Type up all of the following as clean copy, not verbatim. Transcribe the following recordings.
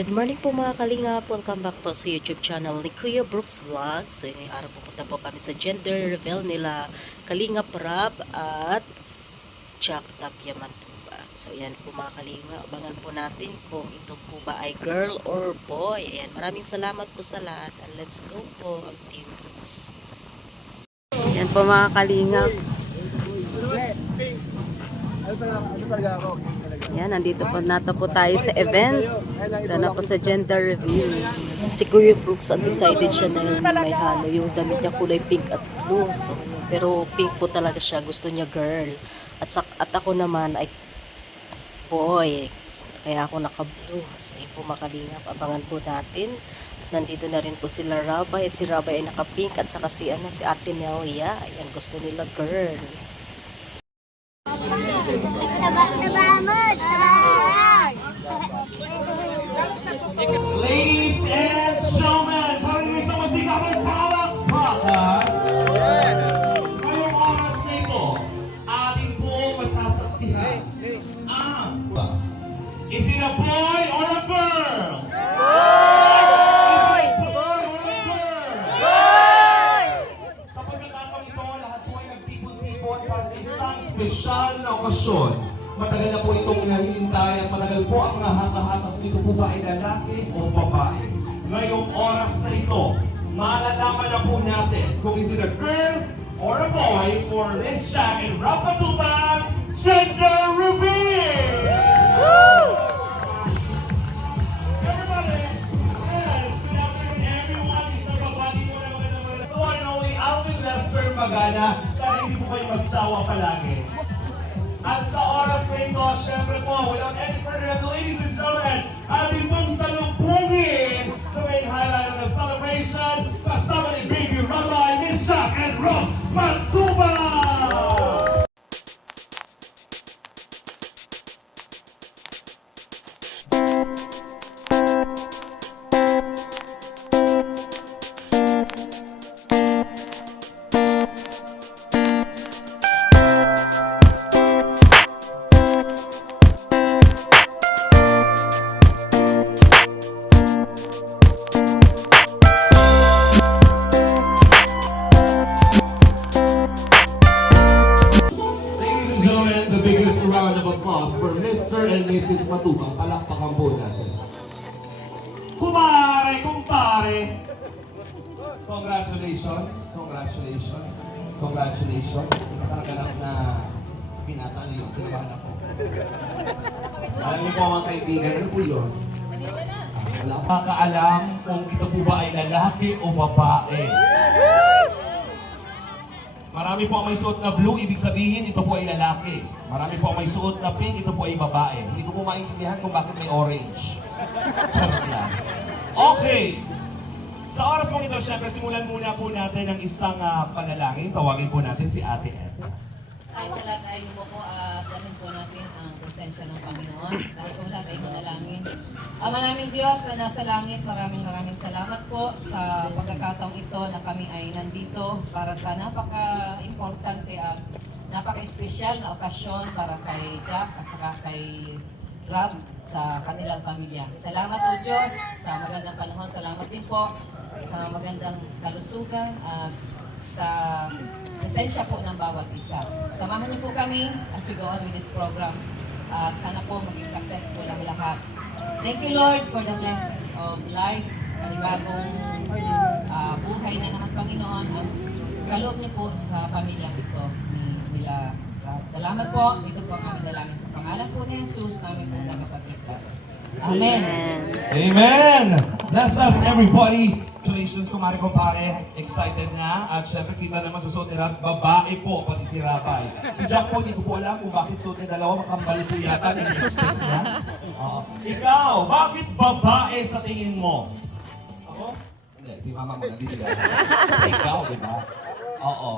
Good morning po mga kalingap. Welcome back po sa YouTube channel ni Kuya Brooks Vlog. So ngayong araw pupunta po kami sa gender reveal nila Kalingap Rab at Jack Tapia Mantuba. So ayan po mga kalingap. Abangan po natin kung ito po ba ay girl or boy. Ayan, maraming salamat po sa lahat. And let's go po ang Team Brooks. Ayan po mga kalingap. Yan, nandito po nato po tayo sa event. Ito na po sa gender reveal. Si Kuya Brooks, undecided siya dahil may halo yung damit niya kulay pink at blue. So, pero pink po talaga siya. Gusto niya girl. At ako naman ay boy. Kaya ako naka-blue. So, yun po makalingap. Abangan po natin. At nandito na rin po sila Rabay. At si Rabay ay naka-pink. At saka si Ate Nelia. Ayan, gusto nila girl. Ladies and gentlemen, parang yung isang masigabang palakpakan. Ngayong oras na ito, ating po masasaksihan ang is it a boy or a girl? Boy! Is it a boy or a girl? Boy! Sa pagkakataon ito, lahat po ay nagtipon-tipon para sa isang espesyal na okasyon. Matagal na po itong hinihintay at matagal po ang mga hata-hata kung ito po ba ay lalaki o babae. Ngayong oras na ito, malalaman na po natin kung is it a girl or a boy for Miss Jack and Rab Mantuba's gender reveal! Everybody, yes, good afternoon everyone. Isang babati po na magandang the one and only Alvin Lester Magana. Sana hindi po kayo magsawa palagi. At sa oras na ito, syempre po, without any further ado, ladies and gentlemen, ating pong salubungin the main highlight of the celebration, kasama ni Baby Rabay, Miss Jack, and Rab Mantuba! The biggest round of applause for Mr. and Mrs. Matubang. Palakpakan po natin. Kumpare! Congratulations. Isa kanaganap na pinatan niyo. Kinabahan ako. Alam niyo po mga kaibigan, ano po yun? Wala akong makakaalam kung ito po ba ay lalaki o babae. Marami po ang may suot na blue, ibig sabihin ito po ay lalaki. Marami po ang may suot na pink, ito po ay babae. Hindi ko po maintindihan kung bakit may orange. Charot lang. Okay. Sa oras mong ito, syempre, simulan muna po natin ang isang panalangin. Tawagin po natin si Ate Ed. Tayo lahat ay po planin po natin ang presensya ng Panginoon. Tayo po lahat ay manalangin. Ama naming Diyos na nasa langit, maraming salamat po sa pagkakataong ito na kami ay nandito para sa napaka-importante at napaka-espesyal na okasyon para kay Jack at saka kay Rab sa kanilang pamilya. Salamat po Diyos sa magandang panahon. Salamat din po sa magandang kalusugan at sa presensya po ng bawat isa. Samahan niyo po kami as we go on with this program. At sana po maging successful ang lahat. Thank you Lord for the blessings of life, panibagong buhay na naman Panginoon at kaloob niyo po sa pamilyang ito nila Rab. Salamat po. Ito po ang aming dalangin sa pangalan po ni Jesus, namin po tagapagligtas. Amen. Amen! Bless us everybody! Congratulations, kumare-kumpare. Excited na. At syempre, kita naman sa suot ni Rab, babae po, pati si Rabay. Si Jack po, hindi ko po alam kung bakit suot ni dalawa, makambal po yata, nag-expect niya. Ikaw, bakit babae sa tingin mo? Ako? Hindi, si mama mo, nandito yan. Ikaw, di ba? Oo.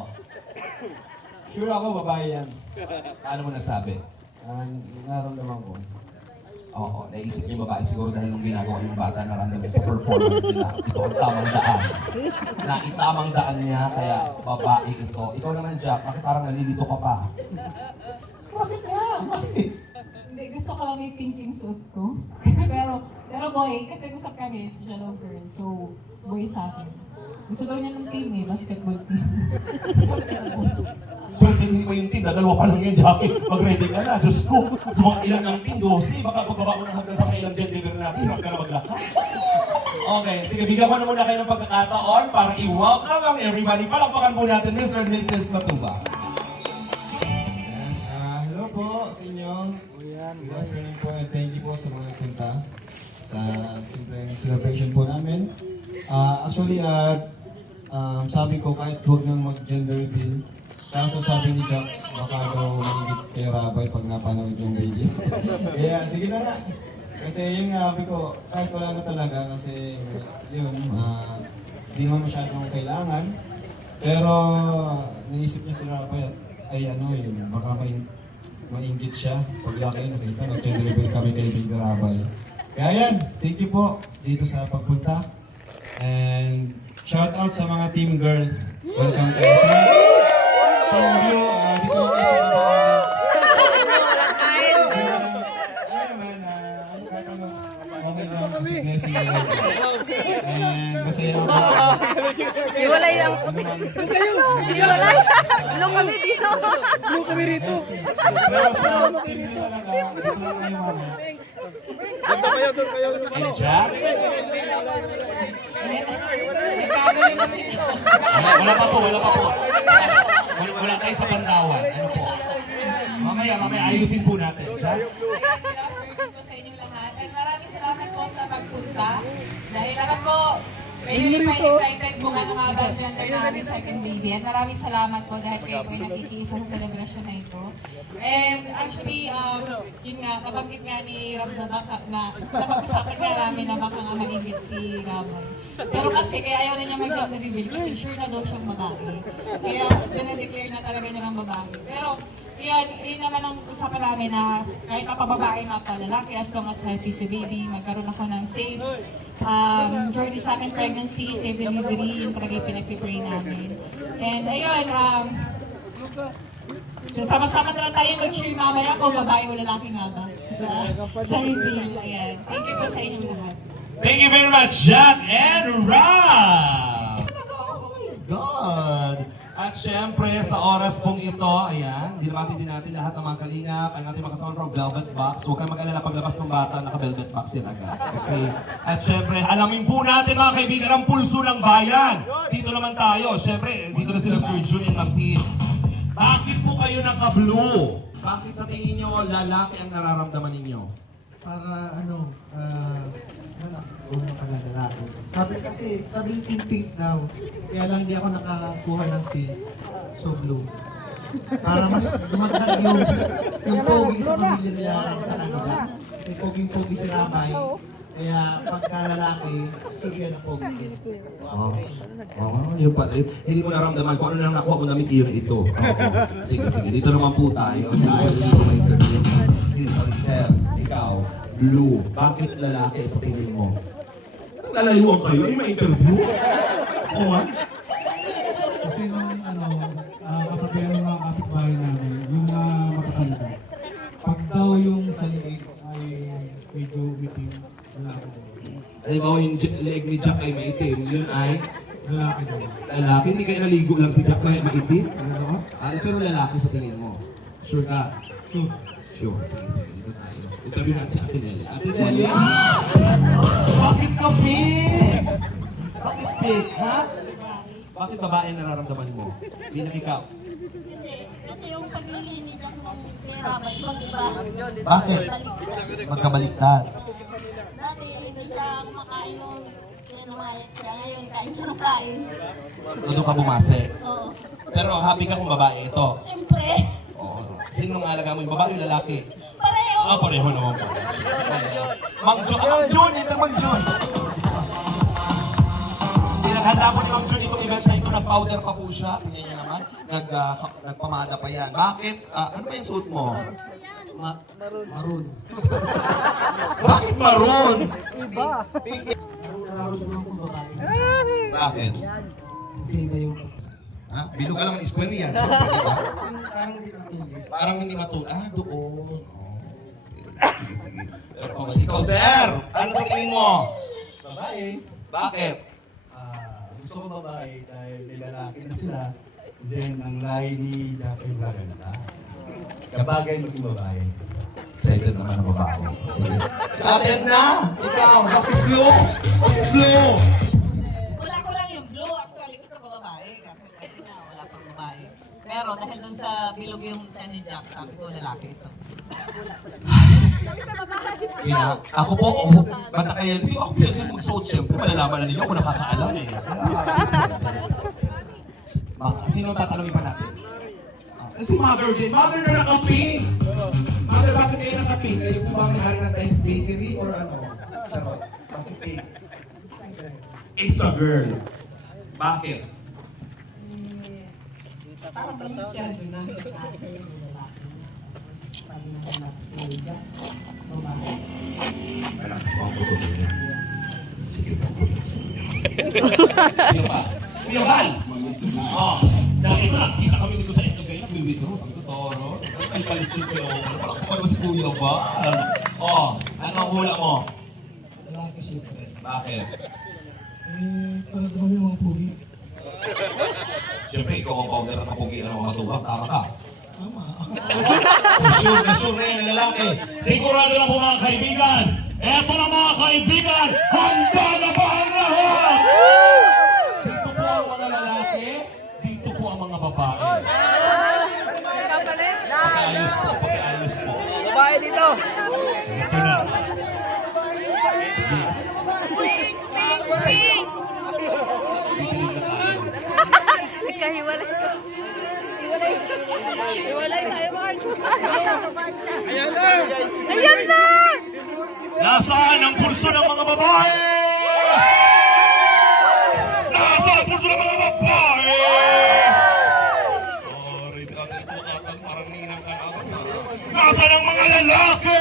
Sure ako, babae yan. Paano mo nasabi? Naramdaman ko. Oo, naisip niyo babae siguro dahil nung ginagawa yung bata naramdaman sa performance nila. Ito ang tamang daan. Na itamang daan niya, kaya babae ito. Ikaw naman, Jack, bakit parang nalilito ka pa? Bakit nga? Bakit? Hindi, gusto ko lang may pink suit ko. Pero Pero boy, kasi usap kami, siya love girl. So, boy sa akin. Gusto daw niya ng team eh, basketball team. So, hindi mo yung team, dadalawa pa lang yung jacket. Mag-ready ka na, Diyos ko. So, mga ilan ng team, 12. Baka pagbaba mo ng hanggang sa kailang gender natin, hirap ka na maglakad. Okay, sige, bigyan ko na muna kayo ng pagkakataon para i-welcome ang everybody. Palakpakan po natin, Mr. and Mrs. Matuba. Hello po sa inyo. Good afternoon po and thank you po sa mga punta sa simpleng celebration po namin. Actually, sabi ko kahit huwag nang mag-gender reveal, kaso sabi ni Jack, baka daw manigit kay Rabay pag napanood yung video. Kaya sige na nga. Kasi yun nga sabi ko, kahit wala na talaga kasi yun, hindi naman masyadong kailangan. Pero naisip niya si Rabay ay ano yun, baka mainggit siya. Pag laki nakita, nag-gender reveal kami kay Big Rabay. Kaya yan, thank you po dito sa pagpunta. And shout out sa mga team girl. Welcome kayo sa team blue. Dito lang kayo sa mga ayun naman, ano kahit ano, okay lang kasi blessing nila. And masaya ako. Iwalay ang puti. Iwalay. Blue kami dito. Blue kami rito. Pero sa team blue talaga, dito lang kayo mamaya. Hey, Jack? Nagkagaling na sila. Wala pa po. Wala tayo sa Pantawan. Ano po? Mamaya, ayusin po natin. Jack? Ko sa inyong lahat. At maraming salamat po sa pagpunta. Dahil alam ko, hindi pa excited kung ano nga ba gender na aming second baby. At maraming salamat po dahil kayo po yung nagkikiisa sa celebration na ito. And actually, yun nga, nabanggit nga ni Ram na napag-usapan nga namin na baka nga maingit si Ramon. Pero kasi kaya ayaw na niya mag-gender reveal kasi sure na daw siyang babae. Kaya dinadeclare na talaga niya ng babae. Pero yun naman ang usapan namin na kahit napababae na pa lalaki, as long as healthy si baby, magkaroon ako ng safe journey sa akin pregnancy, safe delivery, yung talaga yung pinag-pray namin. And ayun, sama-sama na lang tayo mag-cheer mamaya kung babae o lalaki nga ba sa reveal. Ayan. Thank you po sa inyong lahat. Thank you very much, Jack and Rob! Oh my God! At syempre, sa oras pong ito, ayan, dinamati din natin lahat ng mga kalingap, ang ating mga kasama from Velvet Box. Huwag kayong mag-alala paglabas ng bata, naka-Velvet Box yan agad. Okay? At syempre, alamin po natin mga kaibigan ang pulso ng bayan. Dito naman tayo. Syempre, dito na sila Sir Jun and Magtin. Bakit po kayo naka-blue? Bakit sa tingin nyo lalaki ang nararamdaman ninyo? Para wala kung lalaki. Sabi yung pink daw. Kaya lang di ako nakakakuha ng pink. So blue. Para mas dumagdag yung pogi sa pamilya nila sa kanila. Kasi pogi si Rabay. Kaya pagka lalaki, sure yan ang pogi. Yun pala. Hindi mo naramdaman kung ano nang nakuha mo damit iyon ito. Sige. Dito naman po tayo. Si Maricel, ikaw, blue. Bakit lalaki sa tingin mo? Lalayuan kayo? Ay, may interview? Oo nga? Kasi nung kasabihan ng mga kapitbahay namin, yung mga matatanda, pag daw yung sa liig ay medyo umitim, lalaki daw. Halimbawa yung leg ni Jack ay maitim, yun ay Lalaki daw. lalaki. Hindi kayo naligo lang si Jack na maitim? Pero lalaki sa tingin mo. Sure ka? Sure. Sure. Sige. Dito tayo. Interview natin si Ate Nelly. Ate Nelly? Bakit ka pink? Bakit pink, ha? Bakit babae nararamdaman mo? Bilang ikaw. Kasi yung paglilinis Jack nung nirabay, pag-iba. Bakit? Baliktad. Magkabaliktad. Dati hindi siya kumakain nung sinumayat siya. Ngayon kain siya ng kain. Doon ka bumase. Oo. Pero happy ka kung babae ito. Siyempre, Oo. Sino ang alaga mo? Yung babae o lalaki? pareho. Pareho naman po. Mang Jun, ito Mang Jun. Pinaghanda po ni Mang Jun itong event na ito, nag-powder pa po siya. Tingnan niyo naman, nagpamada pa yan. Bakit? Ano ba yung suit mo? Maroon. Bakit maroon? Nararamdaman ko babae. Bakit? Kasi iba yung Ha? Bilog ka lang ng square yan. Siyempre, diba? parang hindi matulis. Parang hindi matulis. Doon. Oh. Sige. sige. Pero kung ikaw, sir, ano sa tingin mo? Babae. Bakit? Gusto ko babae dahil nilalaki na sila. Then, ang lahi ni Jackie maganda. Kabagay maging babae. Excited naman ang babae. Sige. Kapit na! Ikaw, bakit blue? Bakit blue? Wala ko lang yung blue. Actually, gusto ko babae. Kasi na, wala pang babae. Pero dahil dun sa bilog yung chan ni Jack, sabi ko lalaki ito. Ako po, bata kayo, hindi ako pinag mag-suot siyempre. Malalaman na ninyo kung nakakaalam eh. Sino tatanungin pa natin? Si Mother din. Mother na naka-pink! Mother, bakit kayo naka-pink? Kayo po ba ang hari ng Times Bakery or ano? Charot. Bakit pink? It's a girl. Bakit? Parang siya doon na. Relax mo ako doon. Sige po, relax mo. Sino pa? Kuya Val! Oh, nakita kami dito sa Estogay, nag-withdraw. Sabi ko, Toro. Ay, palit yung kuya ko. Wala ko pa naman si Kuya Val. Oh, ano ang hula mo? Lalaki siyempre. Bakit? Para kami mga pugi. Siyempre, ikaw ang founder at kapugian ng mga matubang. Tama ka. Tama. Sure na yan ang lalaki. Sigurado na po mga kaibigan. Eto na mga kaibigan. Handa na ba ang lahat? Dito po ang mga lalaki. Dito po ang mga babae. Pakiayos po, pakiayos po. Babae dito! Ito na. Yes. Titigil na tayo. Nagkahiwalay. Hiwalay tayo, Mars. Ayan na! Nasaan ang pulso ng mga babae? Nasaan ang pulso ng mga babae? Oh, raise it out. Parang ninang ka na ako. Nasaan ang mga lalaki?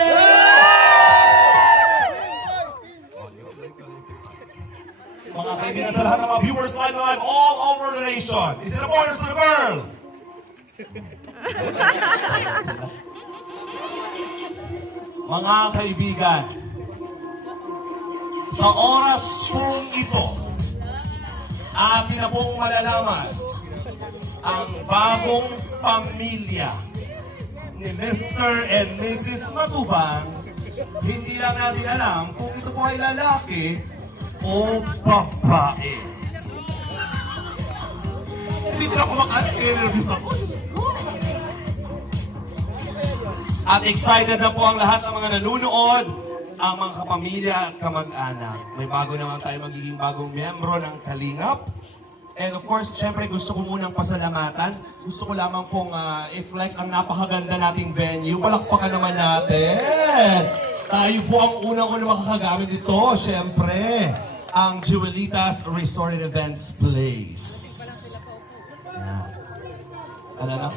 Mga kaibigan sa lahat ng mga viewers live na live all over the nation. Is it a boy or is it a girl? Mga kaibigan, sa oras pong ito, atin na pong malalaman ang bagong pamilya ni Mr. and Mrs. Matubang. Hindi lang natin alam kung ito po ay lalaki o babae. Hindi ko na kumakain-nervous ako. Diyos ko. At excited na po ang lahat ng mga nanonood, ang mga kapamilya at kamag-anak. May bago naman tayo magiging bagong miyembro ng Kalingap. And of course, syempre gusto ko munang pasalamatan. Gusto ko lamang pong i-flex ang napakaganda nating venue. Palakpakan naman natin. Tayo po ang unang-unang makakagamit dito, syempre. Ang Jewelitas Resort and Events Place. Ano na?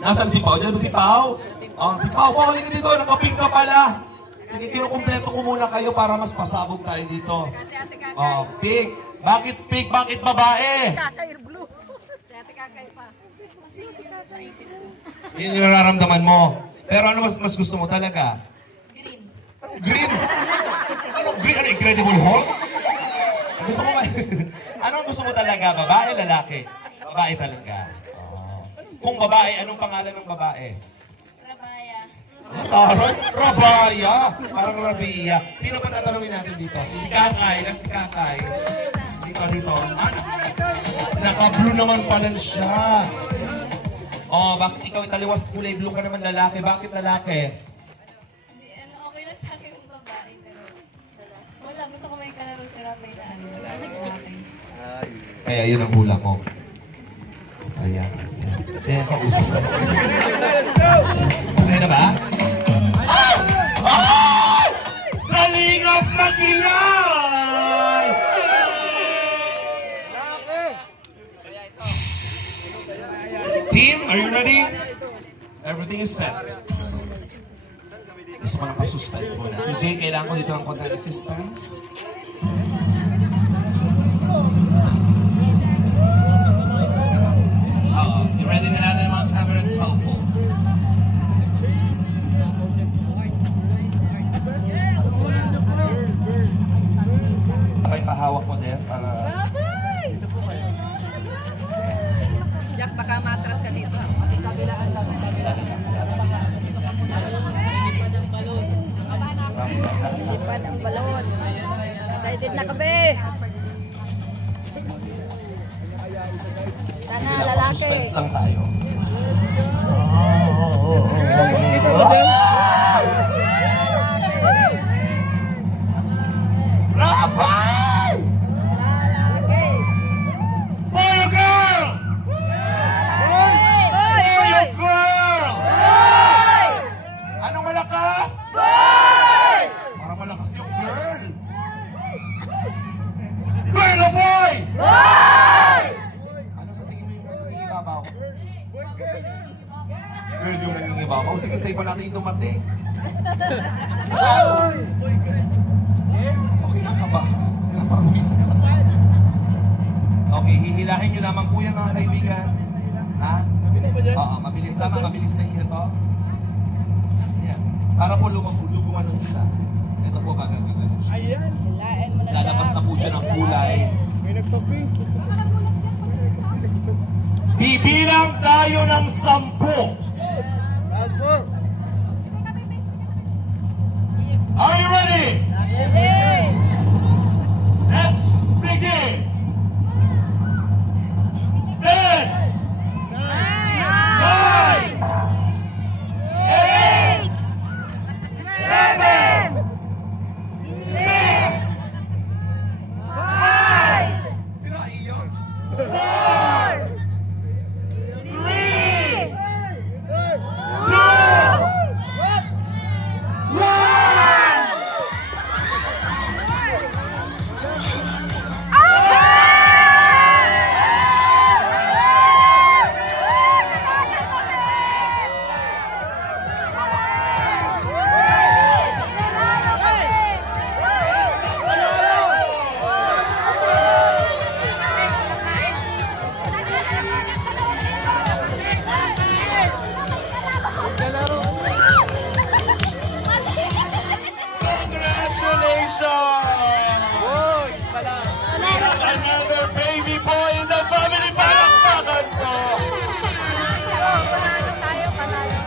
Nasaan si Pao? Diyan ba si Pao? Oh, si Pao, halika dito. Nakapink ka pala. Kinukumpleto ko muna kayo para mas pasabog tayo dito. Oh, pink. Bakit pink? Bakit babae? Kakay blue. Si ate kakay pa. Kasi sa isip ko. Yun yung nararamdaman mo. Pero ano mas gusto mo talaga? Green. Green? Ano green? Ano, Incredible Hulk? Gusto mo ba? Anong gusto mo talaga? Babae, lalaki? Babae talaga. Oh. Kung babae, anong pangalan ng babae? Rabaya. Taroy? Rabaya! Parang Rabia. Sino ba tatanungin natin dito? Si Kakay. Si Kakay. Dito. Ano? Naka-blue naman pala siya. Oh, bakit ikaw italiwas kulay blue ka naman lalaki? Bakit lalaki? Okay lang sa akin yung babae, pero wala, gusto ko may kalaro si Rabay na ano. Kaya yun ang hula mo. Saya. Saya ka usap. Okay na ba? Ah! Kalingap Magilay! Team, are you ready? Everything is set. Gusto ko ng pa-suspense muna. Si Jay, kailangan ko dito ng konti assistance. I-ready na natin ang mga camera and cellphone. Jack, baka matras ka dito. Lipad ang balon. Excited na kami. Sana lalaki. Suspense lang tayo. Rapay! Lalaki. Boy or girl? Boy or girl? Anong malakas? Boy! Para malakas yung girl. Girl o boy? Boy! Ano sa tingin mo yung mas nangingibabaw? Girl yung nangingibabaw. Sige, tayo pa natin yung tumati. Okay na ka ba? Kailan para bumisip ka? Okay, hihilahin nyo lamang po yan mga kaibigan. Ha? Oo, mabilis lamang, mabilis na hila to. Yan. Para po lumumanon siya. Ito po gagawin siya. Hilain mo na siya. Lalabas na po siya ng kulay. Bibilang tayo ng 10. Are you ready? Let's begin! 10, 9, 8, 7, 6, 5, 4, 3, 2, 1! Another baby boy in the family. Palakpakan po! Panalo tayo, panalo.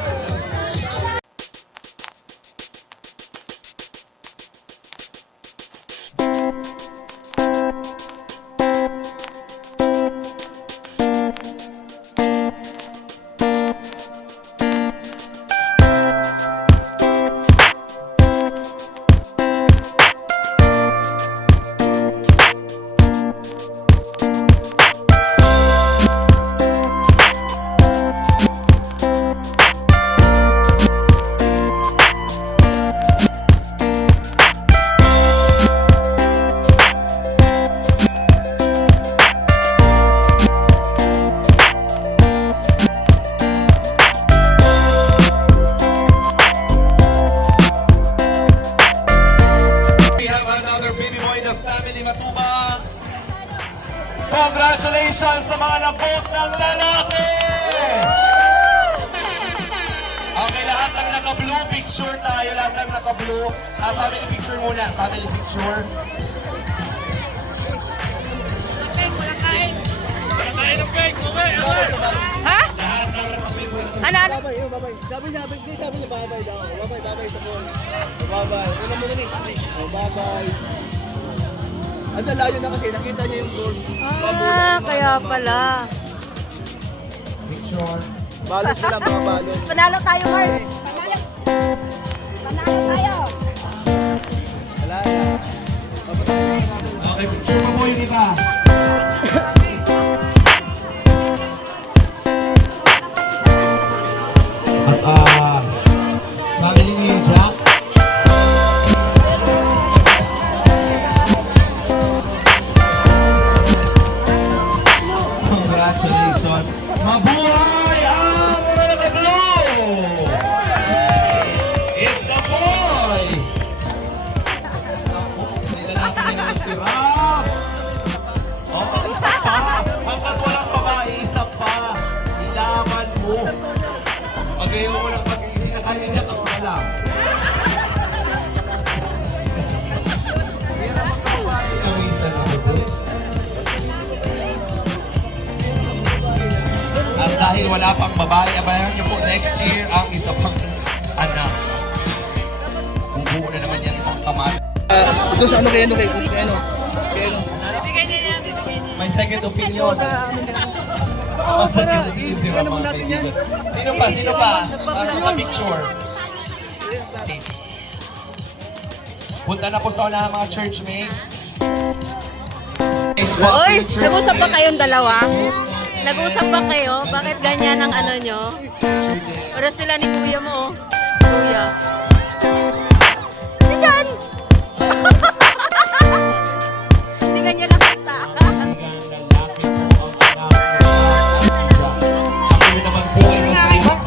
We have another baby boy in the family, Matuba. Congratulations sa mga nag-vote ng lalaki! Okay, lahat ng naka-blue, picture tayo. Lahat ng naka-blue. Family picture muna. Family picture. Ha? Lahat ng naka-blue. Ano? Sabi niya babay daw. Babay sa phone. Babay. Una mo na ni. Babay. Ang layo na kasi nakita niya yung goal. Kaya pala. Picture. Balot sila mga balot. Panalo tayo, Mars. Panalo. Panalo tayo. Wala na. Okay, picture mo yung iba. At family ni Jack. Congratulations. Mabuhay ang mga naka-blue! It's a boy! Nilalaki na naman si Rap. Oo, isa pa. Hanggat walang babae, isa pa. Ilaman mo. Magayon mo ng pag-iisip na kanya niya kang alam. Ang isa na ito. dahil wala pang babae, abangan niyo po next year ang isa pang anak. Bubuo na naman yan isang kamay. Doon sa ano kay ano. May second opinion. May second opinion si Ramon. Sino pa? Para sa picture. Punta na po sa unahan mga churchmates. Oy, nag-usap ba kayong dalawa? Nag-usap ba kayo? Bakit ganyan ang ano nyo? Para sila ni kuya mo, oh. Kuya. Si Jan! Hindi ka niya nakita. Ako naman po ay masaya.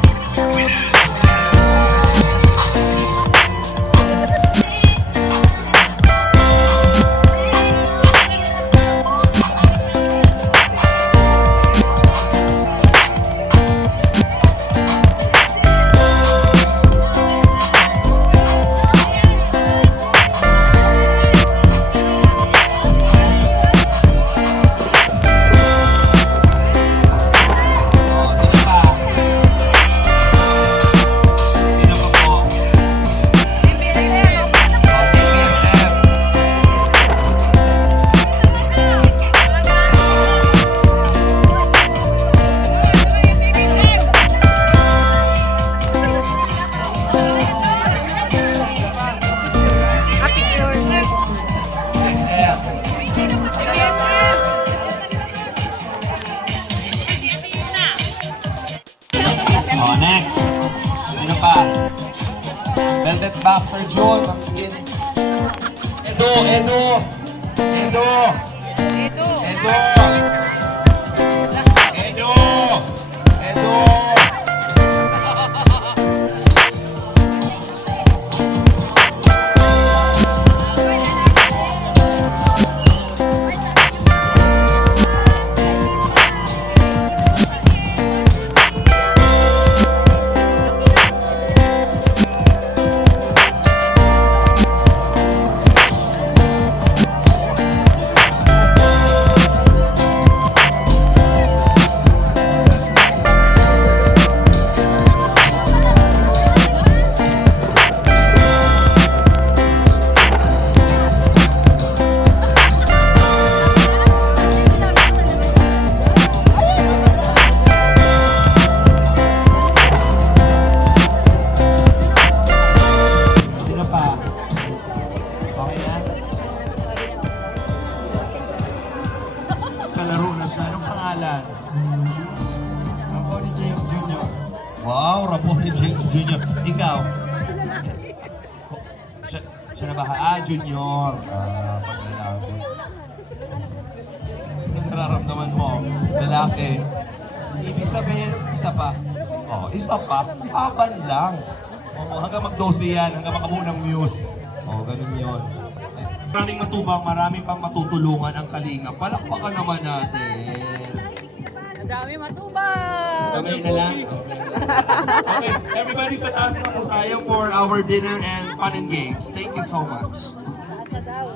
Oh, next. Sino pa? Velvet Boxer June. Edo. Sino pa? Okay na? Kalaro na siya. Anong pangalan? Raboni James Jr. Wow, Raboni James Jr. Ikaw? Siya na ba? Junior. Paglalaki. Anong nararamdaman mo? Lalaki. Ibig sabihin, isa pa. Oh, isa pa. Laban lang. Oh, hanggang mag-12 yan, hanggang makabuo ng muse. Oh, ganun yun. Maraming matubang, marami pang matutulungan ang Kalinga. Palakpakan naman natin. Dami matubang! Kamay na lang. Okay, everybody sa taas na po tayo for our dinner and fun and games. Thank you so much. Asa daw.